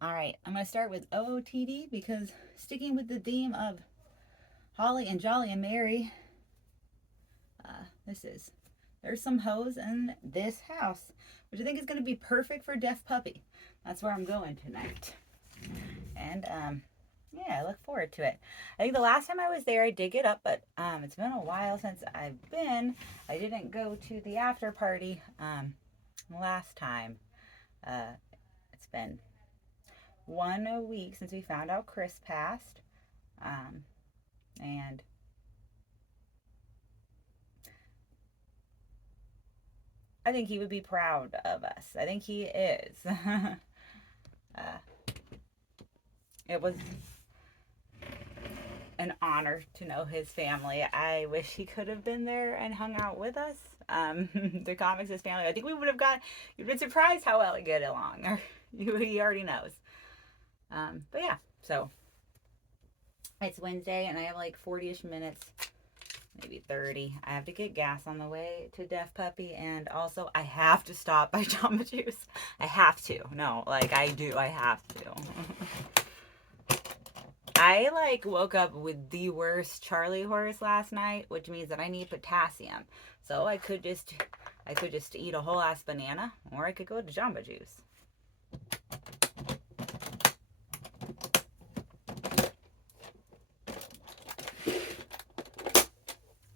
All right, I'm going to start with OOTD because sticking with the theme of Holly and Jolly and Mary, this is there's some hoes in this house, which I think is going to be perfect for Deaf Puppy. That's where I'm going tonight. And yeah, I look forward to it. I think the last time I was there, I did get up, but it's been a while since I've been. I didn't go to the after party last time. Uh, it's been 1 week since we found out Chris passed. Um, and I think he would be proud of us. I think he is. It was an honor to know his family. I wish he could have been there and hung out with us. The comics, his family. I think we would have got. You'd been surprised how well we get along. Or he already knows. But yeah, so it's Wednesday and I have like 40-ish minutes, maybe 30. I have to get gas on the way to Deaf Puppy, and also I have to stop by Jamba Juice. I have to. No, like I do. I have to. I like woke up with the worst Charlie horse last night, which means that I need potassium. So I could just eat a whole ass banana, or I could go to Jamba Juice.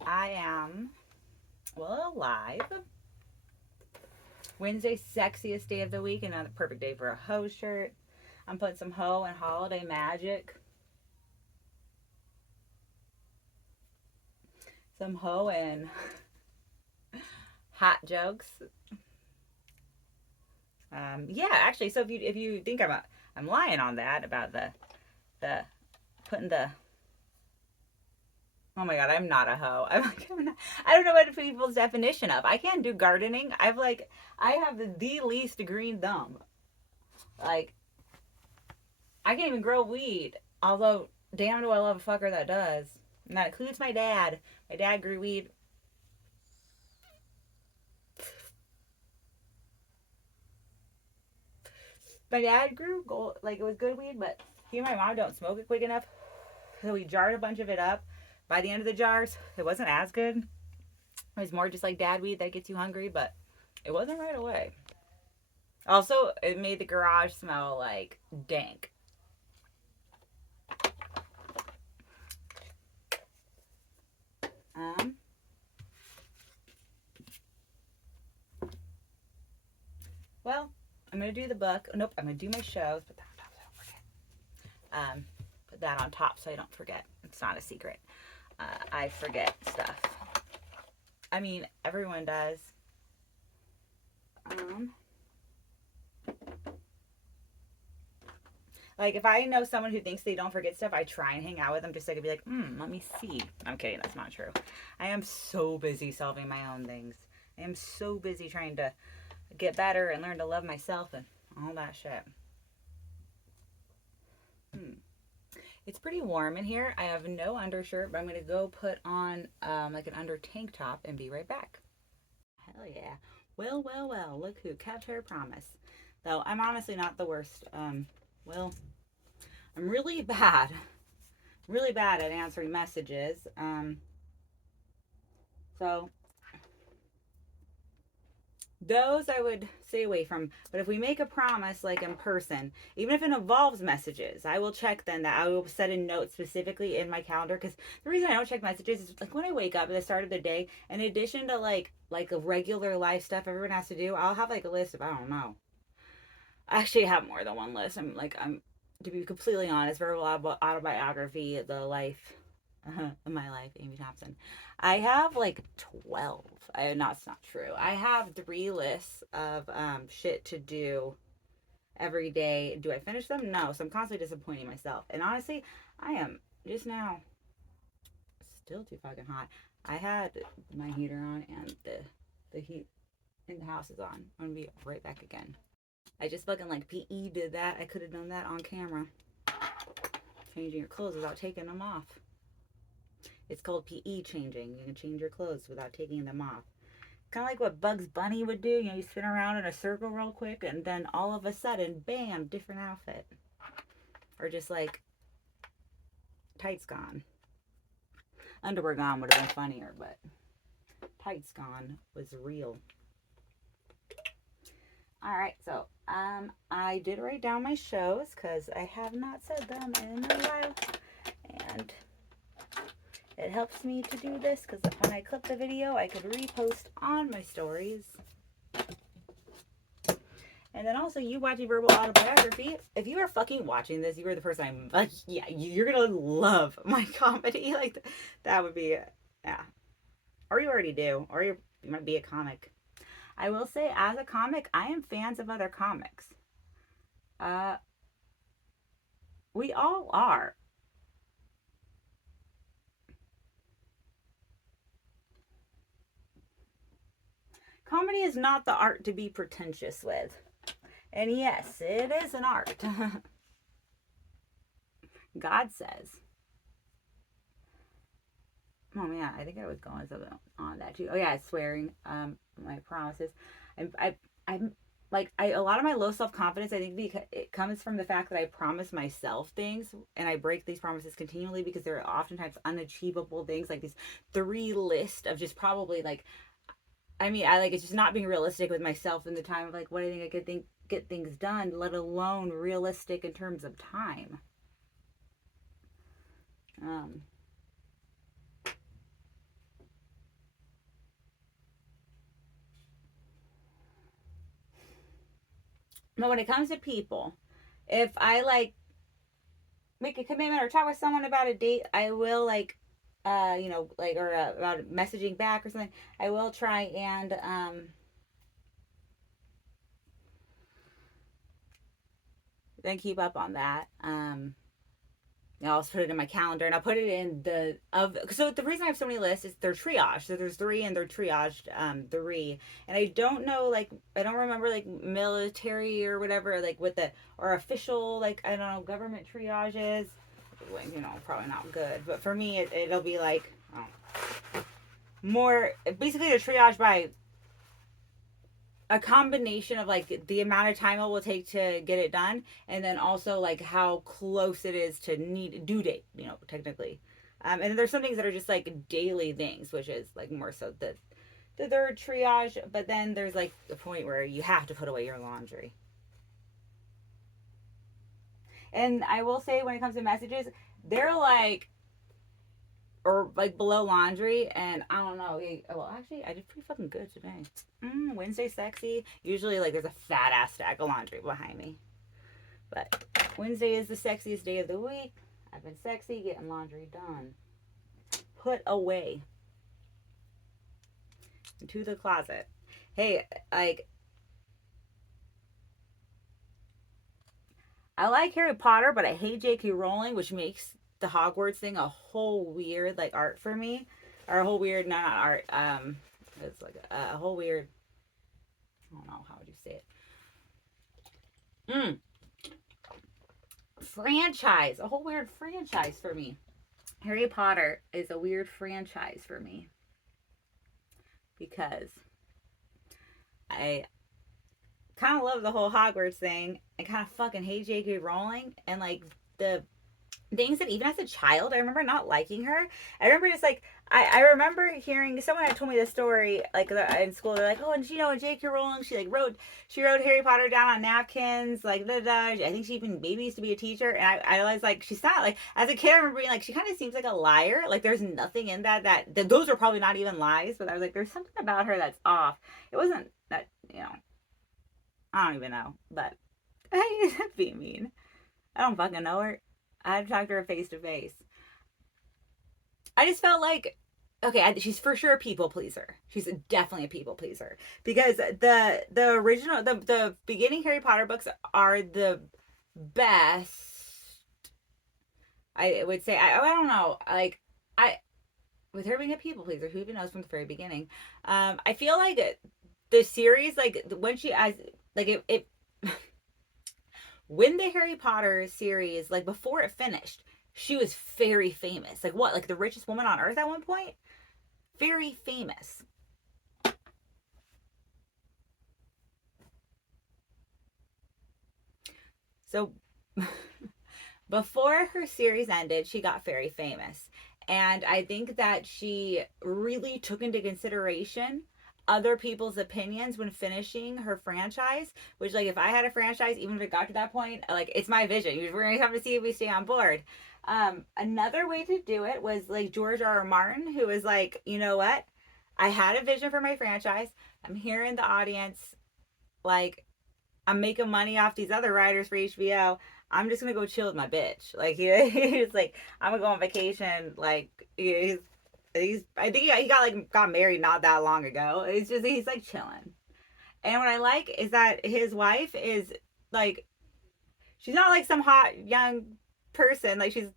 I am alive. Wednesday's sexiest day of the week, and another perfect day for a hoe shirt. I'm putting some hoe and holiday magic. Some hoe and hot jokes. Yeah, actually, so if you think I'm lying on that about the putting the oh my god, I'm not a hoe. I don't know what people's definition of. I can't do gardening. I have the least green thumb. Like I can't even grow weed. Although damn do I love a fucker that does. And that includes my dad. My dad grew weed. My dad grew gold, like it was good weed, but he and my mom don't smoke it quick enough. So we jarred a bunch of it up. By the end of the jars, it wasn't as good. It was more just like dad weed that gets you hungry, but it wasn't right away. Also, it made the garage smell like dank. Um, well, I'm gonna do the book. Oh, nope, I'm gonna do my shows. Put that on top so I don't forget. Put that on top so I don't forget. It's not a secret. I forget stuff. I mean, everyone does. Um, Like if I know someone who thinks they don't forget stuff, I try and hang out with them just so I could be like, let me see. I'm kidding, that's not true. I am so busy solving my own things. I am so busy trying to get better and learn to love myself and all that shit. Hmm. It's pretty warm in here. I have no undershirt, but I'm gonna go put on like an under tank top and be right back. Hell yeah. Well, well, well. Look who kept her promise. Though I'm honestly not the worst. Well, I'm really bad at answering messages. So those I would stay away from. But if we make a promise, like in person, even if it involves messages, I will check then that I will set a note specifically in my calendar. Because the reason I don't check messages is like when I wake up at the start of the day, in addition to like a regular life stuff everyone has to do, I'll have like a list of I don't know. I actually have more than one list. I'm to be completely honest, verbal autobiography, the life my life, Amy Thompson. I have like 12. It's not true. I have 3 lists of shit to do every day. Do I finish them? No. So I'm constantly disappointing myself. And honestly, I am just now still too fucking hot. I had my heater on and the heat in the house is on. I'm gonna be right back again. I just fucking like PE did that. I could have done that on camera. Changing your clothes without taking them off. It's called PE changing. You can change your clothes without taking them off. Kind of like what Bugs Bunny would do. You know, you spin around in a circle real quick, and then all of a sudden, bam, different outfit. Or just like tights gone. Underwear gone would have been funnier, but tights gone was real. All right, so I did write down my shows because I have not said them in a while, and it helps me to do this because when I clip the video, I could repost on my stories. And then also, you watching Verbal Autobiography. If you are fucking watching this, you are the person I'm like, yeah, you're gonna love my comedy. Like, that would be, yeah. Or you already do, or you might be a comic. I will say, as a comic, I am fans of other comics. We all are. Comedy is not the art to be pretentious with. And yes, it is an art. God says. Oh yeah, I think I was going something on that too. Oh yeah, swearing. My promises. I'm like a lot of my low self confidence. I think because it comes from the fact that I promise myself things and I break these promises continually because they're oftentimes unachievable things. Like these 3 list of just probably like. I mean, I like it's just not being realistic with myself in the time of like what I think I could get things done, let alone realistic in terms of time. Um, but when it comes to people, if I like make a commitment or talk with someone about a date, I will like, you know, like or about messaging back or something. I will try and then keep up on that. I'll put it in my calendar and I'll put it in the of so the reason I have so many lists is they're triaged. So there's 3 and they're triaged 3. And I don't know like I don't remember like military or whatever like with the or official like I don't know government triages. You know, probably not good. But for me it'll be like more basically they're triaged by a combination of like the amount of time it will take to get it done and then also like how close it is to need due date, you know, technically. And then there's some things that are just like daily things, which is like more so the third triage, but then there's like the point where you have to put away your laundry. And I will say when it comes to messages, they're like or like below laundry, and I don't know. Well, actually, I did pretty fucking good today. Wednesday sexy. Usually, like there's a fat ass stack of laundry behind me, but Wednesday is the sexiest day of the week. I've been sexy, getting laundry done, put away into the closet. Hey, like I like Harry Potter, but I hate J.K. Rowling, which makes the Hogwarts thing a whole weird like art for me, or a whole weird not art. It's like a whole weird. I don't know how would you say it. Franchise, a whole weird franchise for me. Harry Potter is a weird franchise for me because I kind of love the whole Hogwarts thing. I kind of fucking hate J.K. Rowling and like the things that even as a child I remember not liking her. I remember just like I remember hearing someone had told me this story like in school. They're like, oh, and you know, J.K. Rowling, she wrote Harry Potter down on napkins, like da, da. I think she even maybe used to be a teacher, and I realized like she's not like as a kid. I remember being like she kind of seems like a liar. Like there's nothing in that those are probably not even lies, but I was like there's something about her that's off. It wasn't that I don't even know, but hey, that'd be mean. I don't fucking know her. I had to talk to her face to face. I just felt like, okay, she's for sure a people pleaser. She's definitely a people pleaser because the original the beginning Harry Potter books are the best. I would say I don't know like I with her being a people pleaser, who even knows from the very beginning. I feel like the series like when she as like it when the Harry Potter series, like before it finished, she was very famous. Like what? Like the richest woman on earth at one point? Very famous. So before her series ended, she got very famous. And I think that she really took into consideration other people's opinions when finishing her franchise, which, like, if I had a franchise, even if it got to that point, like, it's my vision. We're going to have to see if we stay on board. Another way to do it was like George R. R. Martin, who was like, you know what? I had a vision for my franchise. I'm here in the audience. Like, I'm making money off these other writers for HBO. I'm just gonna go chill with my bitch. Like he's like, I'm gonna go on vacation. Like he's I think he got married not that long ago. It's just he's like chilling. And what I like is that his wife is like, she's not like some hot young person. Like she's,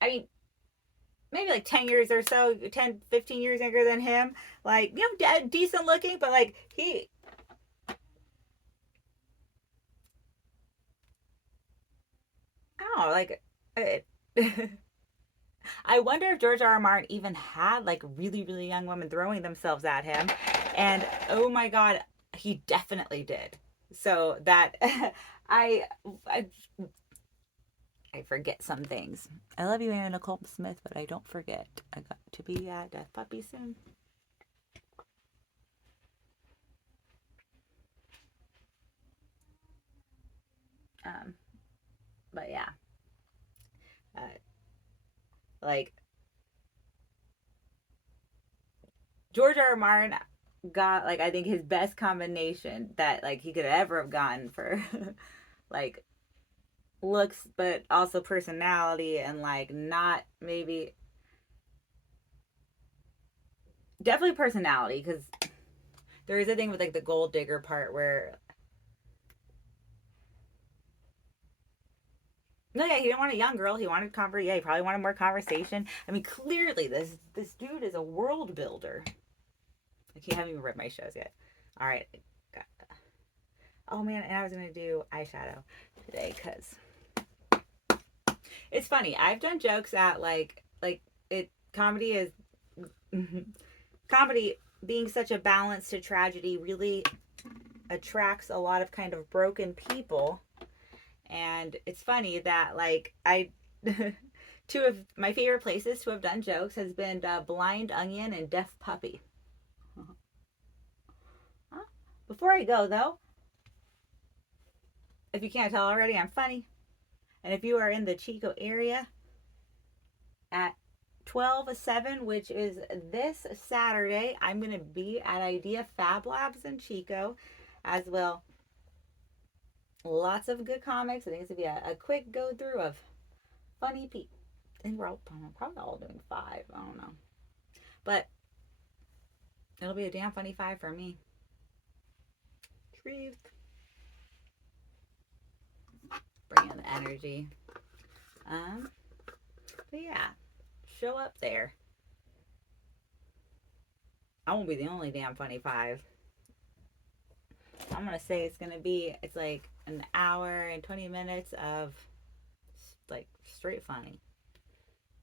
I mean, maybe like 10 years or so, 10, 15 years younger than him. Like, you know, decent looking, but like I don't know, like it, I wonder if George R. R. Martin even had like really, really young women throwing themselves at him. And oh my God, he definitely did. So that I, I I forget some things. I love you, Anna Nicole Smith, but I don't forget. I got to be a death puppy soon. Um, but yeah, uh, like George R. R. Martin got like, I think his best combination that like he could ever have gotten for like looks, but also personality, and like not maybe definitely personality, because there is a thing with like the gold digger part where no, yeah, he didn't want a young girl. He wanted yeah, he probably wanted more conversation. I mean, clearly this dude is a world builder. I can't haven't even read my shows yet. All right. Oh man, and I was gonna do eyeshadow today because it's funny. I've done jokes at like it comedy is comedy being such a balance to tragedy really attracts a lot of kind of broken people. And it's funny that like I two of my favorite places to have done jokes has been Blind Onion and Deaf Puppy. Huh? Before I go though, if you can't tell already, I'm funny. And if you are in the Chico area at 12/7, which is this Saturday, I'm going to be at Idea Fab Labs in Chico as well. Lots of good comics. I think it's going to be a quick go through of funny people. I think we're all probably all doing five. I don't know. But it'll be a damn funny five for me. Truth. Bring in the energy. Um, but yeah, show up there. I won't be the only damn funny five. I'm gonna say it's like an hour and 20 minutes of like straight funny.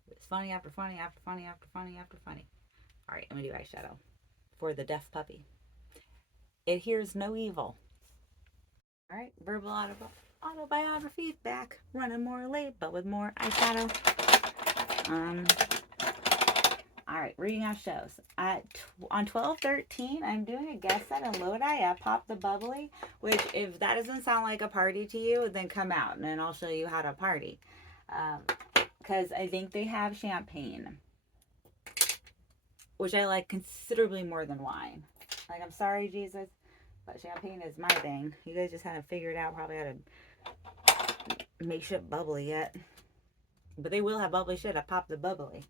It's funny after funny after funny after funny after funny. All right, I'm gonna do eyeshadow for the deaf puppy. It hears no evil. All right, verbal autobiography back, running more late, but with more eyeshadow. Um, all right, reading out shows. On 12/13, I'm doing a guest set in Lodi at Pop the Bubbly, which if that doesn't sound like a party to you, then come out and then I'll show you how to party. Because I think they have champagne, which I like considerably more than wine. Like, I'm sorry, Jesus, but champagne is my thing. You guys just haven't figured out probably how to make shit bubbly yet. But they will have bubbly shit at Pop the Bubbly.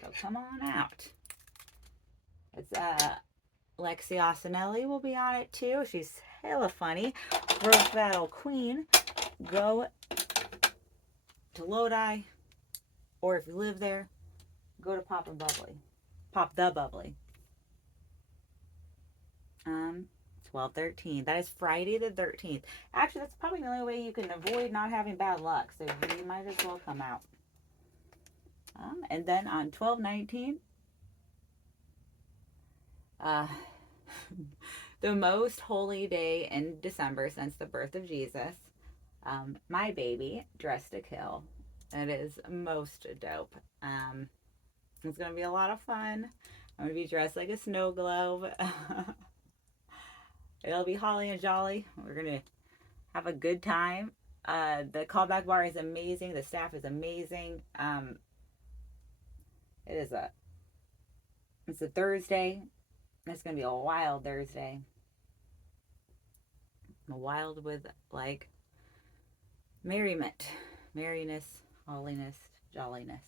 So come on out. It's Lexi Osinelli will be on it too. She's hella funny. Rose Battle Queen. Go to Lodi, or if you live there, go to Pop and Bubbly. Pop the Bubbly. 12/13. That is Friday the 13th. Actually, that's probably the only way you can avoid not having bad luck. So you might as well come out. And then on 12/19, the most holy day in December since the birth of Jesus. My baby, Dress to Kill. It is most dope. It's gonna be a lot of fun. I'm gonna be dressed like a snow globe. It'll be holly and jolly. We're gonna have a good time. The callback bar is amazing. The staff is amazing. It is a it's a Thursday. It's gonna be a wild Thursday. Wild with like merriment, merriness, holliness, jolliness.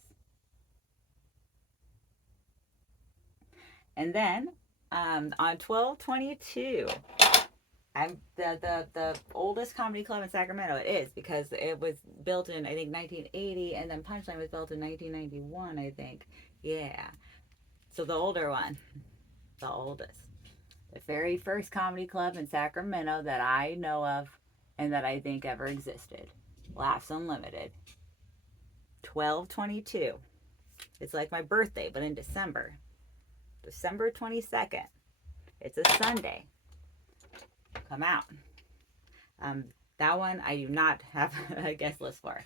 And then on 12/22, I'm the oldest comedy club in Sacramento. It is because it was built in I think 1980, and then Punchline was built in 1991. I think, yeah. So the older one, the oldest, the very first comedy club in Sacramento that I know of, and that I think ever existed. Laughs Unlimited. 12/22. It's like my birthday, but in December. December 22nd. It's a Sunday. Come out. That one I do not have a guest list for.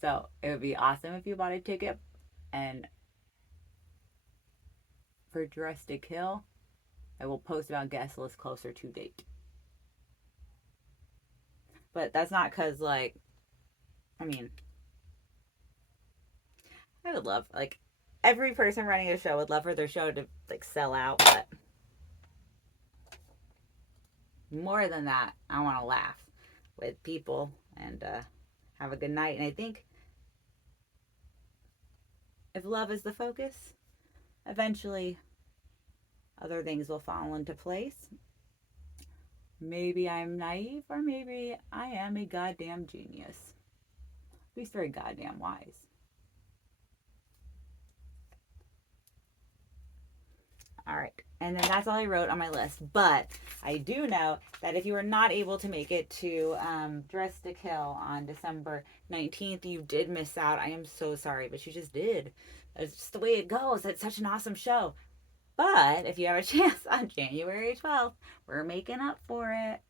So it would be awesome if you bought a ticket. And for Dress to Kill, I will post about guest list closer to date. But that's not because, like, I mean, I would love, like, every person running a show would love for their show to, like, sell out, but more than that, I want to laugh with people and have a good night. And I think if love is the focus, eventually other things will fall into place. Maybe I'm naive, or maybe I am a goddamn genius. At least very goddamn wise. All right. And then that's all I wrote on my list. But I do know that if you were not able to make it to Dress to Kill on December 19th, you did miss out. I am so sorry, but you just did. That's just the way it goes. It's such an awesome show. But if you have a chance on January 12th, we're making up for it.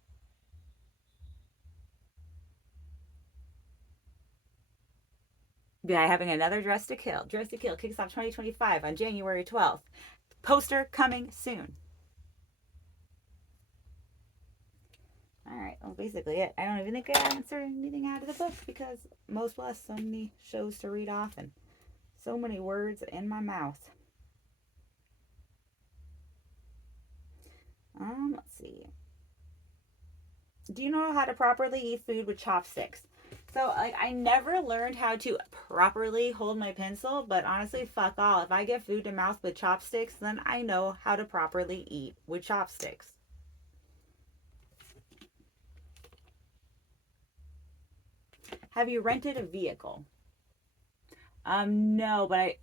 By having another Dress to Kill. Dress to Kill kicks off 2025 on January 12th. Poster coming soon. All right, well, basically it. I don't even think I answered anything out of the book because most plus so many shows to read off and so many words in my mouth. Let's see. Do you know how to properly eat food with chopsticks? So, like, I never learned how to properly hold my pencil, but honestly, fuck all. If I get food to mouth with chopsticks, then I know how to properly eat with chopsticks. Have you rented a vehicle? No, but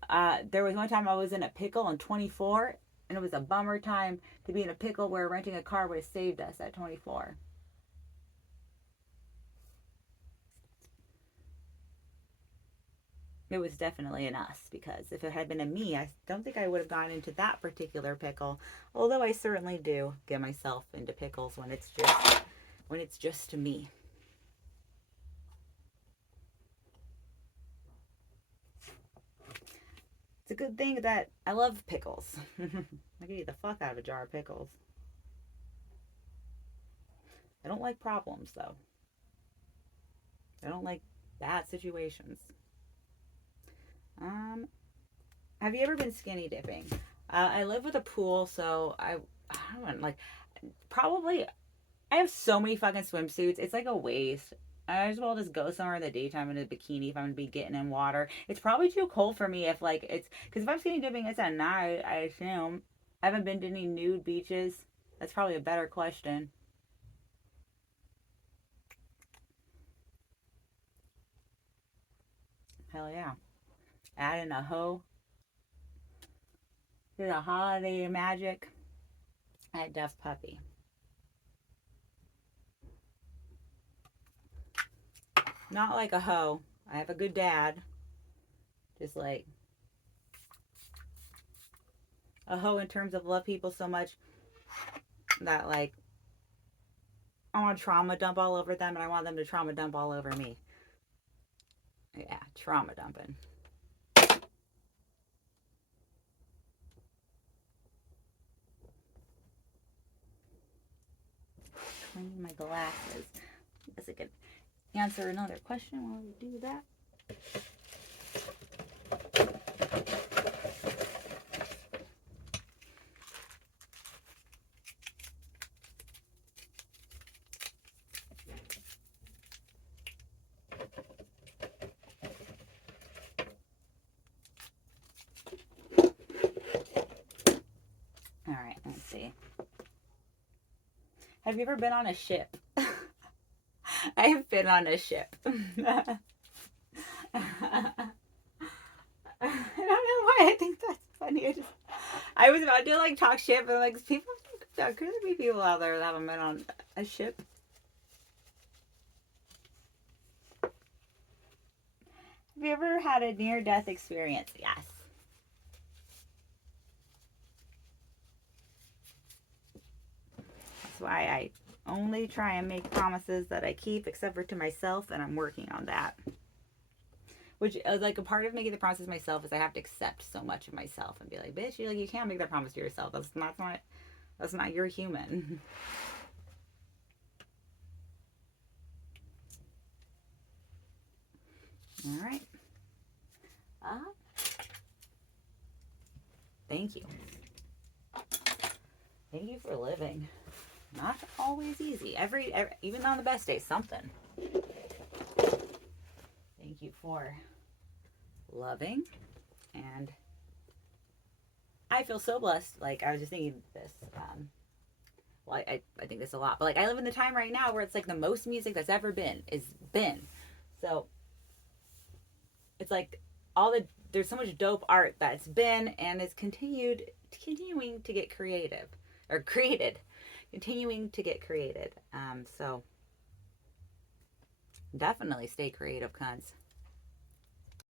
there was one time I was in a pickle in 24, and it was a bummer time to be in a pickle where renting a car would have saved us at 24. It was definitely an us, because if it had been a me, I don't think I would have gone into that particular pickle. Although I certainly do get myself into pickles when it's just to me. It's a good thing that I love pickles. I can eat the fuck out of a jar of pickles. I don't like problems though. I don't like bad situations. Have you ever been skinny dipping? I live with a pool, so I don't like, probably, I have so many fucking swimsuits. It's like a waste. I might as well just go somewhere in the daytime in a bikini if I'm gonna be getting in water. It's probably too cold for me if, like, it's because if I'm skinny dipping, it's at night, I assume. I haven't been to any nude beaches. That's probably a better question. Hell yeah. Add in a hoe to the holiday magic at Duff Puppy. Not like a hoe. I have a good dad. Just like a hoe in terms of love people so much that, like, I want to trauma dump all over them, and I want them to trauma dump all over me. Yeah, trauma dumping. Clean my glasses. I guess I could answer another question while we do that. All right, let's see. Have you ever been on a ship? I have been on a ship. I don't know why I think that's funny. I was about to like talk shit, but like people, there could be people out there that haven't been on a ship. Have you ever had a near-death experience? Yes. That's why I only try and make promises that I keep, except for to myself, and I'm working on that. Which, like, a part of making the promises myself is I have to accept so much of myself and be like, bitch, you can't make that promise to yourself. That's not your human. All right. Thank you. Thank you for living. Not always easy. Every even on the best day, something. Thank you for loving, and I feel so blessed. Like, I was just thinking this. Well, I think this a lot, but like I live in the time right now where it's like the most music that's ever been. So it's like there's so much dope art that's been and is continuing to get creative or created, continuing to get created. So definitely stay creative, cunts.